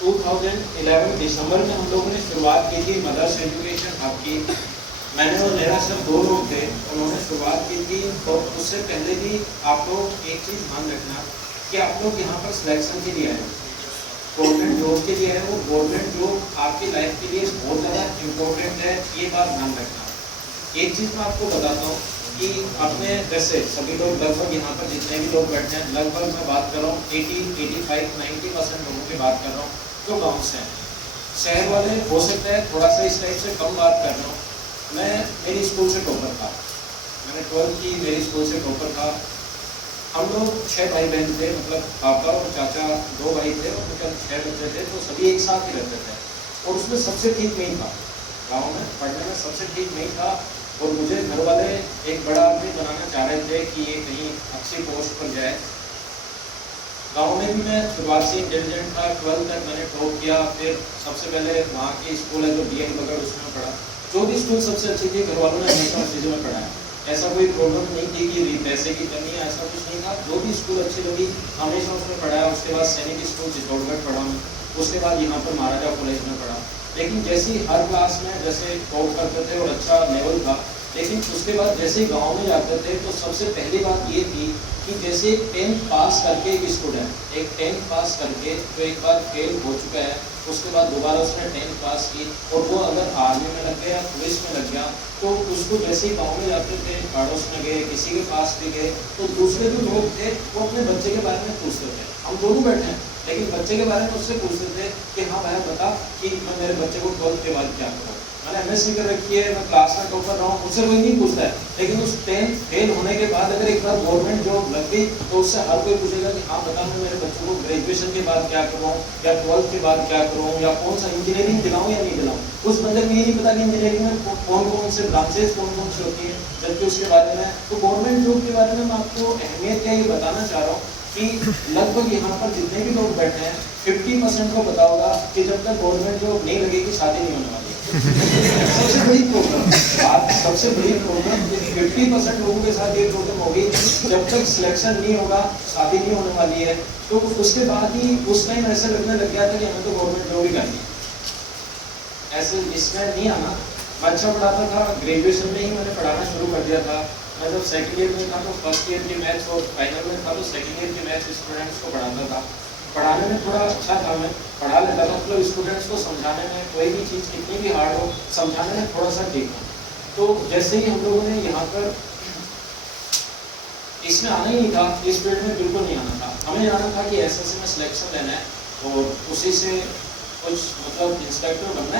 2011 दिसंबर में हम लोगों ने शुरुआत की थी मदर्स एजुकेशन हब की। मैंने और मेरा सर दो लोग थे, उन्होंने शुरुआत की थी। तो उससे पहले भी आप लोग एक चीज़ ध्यान रखना कि आप लोग यहाँ पर सिलेक्शन के लिए आए, गवर्नमेंट जॉब के लिए है। वो गवर्नमेंट जॉब आपकी लाइफ के लिए बहुत ज़्यादा इम्पोर्टेंट है, ये बात ध्यान रखना। एक चीज़ मैं आपको बताता हूँ कि अपने जैसे सभी लोग लगभग यहाँ पर जितने भी लोग बैठे हैं, लगभग मैं बात कर रहा हूँ 85-90% लोगों की बात कर रहा हूँ जो गाँव से हैं। शहर वाले हो सकता है थोड़ा सा इस टाइप से कम बात कर रहा हूँ। मैं मेरी स्कूल से टॉपर था, मैंने 12th की मेरी स्कूल से टॉपर था। हम लोग 6 भाई बहन थे, मतलब पापा और चाचा 2 भाई थे और मतलब 6 बच्चे थे, तो सभी एक साथ ही रहते थे। और उसमें सबसे ठीक नहीं था, गाँव में पढ़ने में सबसे ठीक नहीं था। और मुझे घर वाले एक बड़ा आदमी बनाना चाह रहे थे कि ये कहीं अच्छी पोस्ट पर जाए। गाँव में भी मैं शुरुआत से इंटेलिजेंट था, 12th तक मैंने टॉप किया। फिर सबसे पहले वहाँ की स्कूल है जो BN बगड़, उसमें पढ़ा। जो भी स्कूल सबसे अच्छी थी, घर वालों ने हमेशा उस चीज़ों में पढ़ाया। ऐसा कोई प्रॉब्लम नहीं थी कि पैसे की कमी है, ऐसा कुछ नहीं था। जो भी स्कूल अच्छी लगी हमेशा उसमें पढ़ाया। उसके बाद सैनिक स्कूल चित्तौड़गढ़ पढ़ा मैं, उसके बाद यहाँ पर महाराजा कॉलेज में पढ़ा। लेकिन जैसे ही हर क्लास में जैसे टॉप करते थे और अच्छा लेवल था, लेकिन उसके बाद जैसे ही गाँव में जाते थे तो सबसे पहली बात ये थी कि जैसे 10th पास करके एक स्टूडेंट, एक 10th पास करके जो एक बार फेल हो चुका है, उसके बाद दोबारा उसने 10th पास की और वो अगर आर्मी में लग गया, पुलिस में लग गया, तो उसको जैसे ही गाँव में जाते थे, पड़ोस में गए, किसी के पास भी गए, तो दूसरे जो लोग थे वो अपने बच्चे के बारे में पूछते थे। हम दोनों बैठे हैं, लेकिन बच्चे के बारे में उससे पूछते थे कि हाँ भाई बता कि मैं मेरे बच्चे को 12th के बाद क्या करूँ। मैंने MSc कर रखी है, मैं क्लास में टॉपर रहा हूँ, मुझसे कोई नहीं पूछता है। लेकिन उस 10th फेल होने के बाद अगर एक बार गवर्नमेंट जॉब लग गई तो उससे हर कोई पूछेगा कि हाँ बता मैं मेरे बच्चों को ग्रेजुएशन के बाद क्या करूँ या 12th के बाद क्या करूँ या कौन सा इंजीनियरिंग दिलाऊँ या नहीं दिलाऊँ। उस बंदे को ये नहीं पता कि इंजीनियरिंग में कौन कौन से ब्रांचेज कौन कौन सी होती है, जबकि उसके बारे में तो गवर्नमेंट जॉब के बारे में मैं आपको अहमियत क्या ये बताना चाह रहा हूँ कि लगभग यहाँ पर जितने भी लोग बैठे हैं 50% को पता होगा कि जब तक गवर्नमेंट जॉब नहीं लगेगी शादी नहीं होने वाली है। सबसे बड़ी प्रॉब्लम, सबसे बड़ी प्रॉब्लम 50% लोगों के साथ ये प्रॉब्लम होगी, जब तक सिलेक्शन नहीं होगा शादी नहीं होने वाली है। तो उसके बाद ही उस टाइम ऐसे लगने लग गया था कि हमें तो गवर्नमेंट जॉब ही करनी है, ऐसे इसमें नहीं आना। मैं अच्छा पढ़ाता था, ग्रेजुएशन में ही मैंने पढ़ाना शुरू कर दिया था। मैं जब सेकंड ईयर में था तो फर्स्ट ईयर के मैथ्स और फाइनल में था तो सेकंड ईयर के मैथ्स स्टूडेंट्स को पढ़ाता था। पढ़ाने में थोड़ा अच्छा था, मैं पढ़ा लेता था, मतलब स्टूडेंट्स को समझाने में कोई भी चीज़ कितनी भी हार्ड हो समझाने में थोड़ा सा ठीक था। तो जैसे ही हम लोगों ने यहाँ पर इसमें आना ही नहीं था, इस फील्ड में बिल्कुल नहीं आना था। हमें जाना था कि SSC में सिलेक्शन लेना है और उसी से कुछ मतलब इंस्पेक्टर बनना है।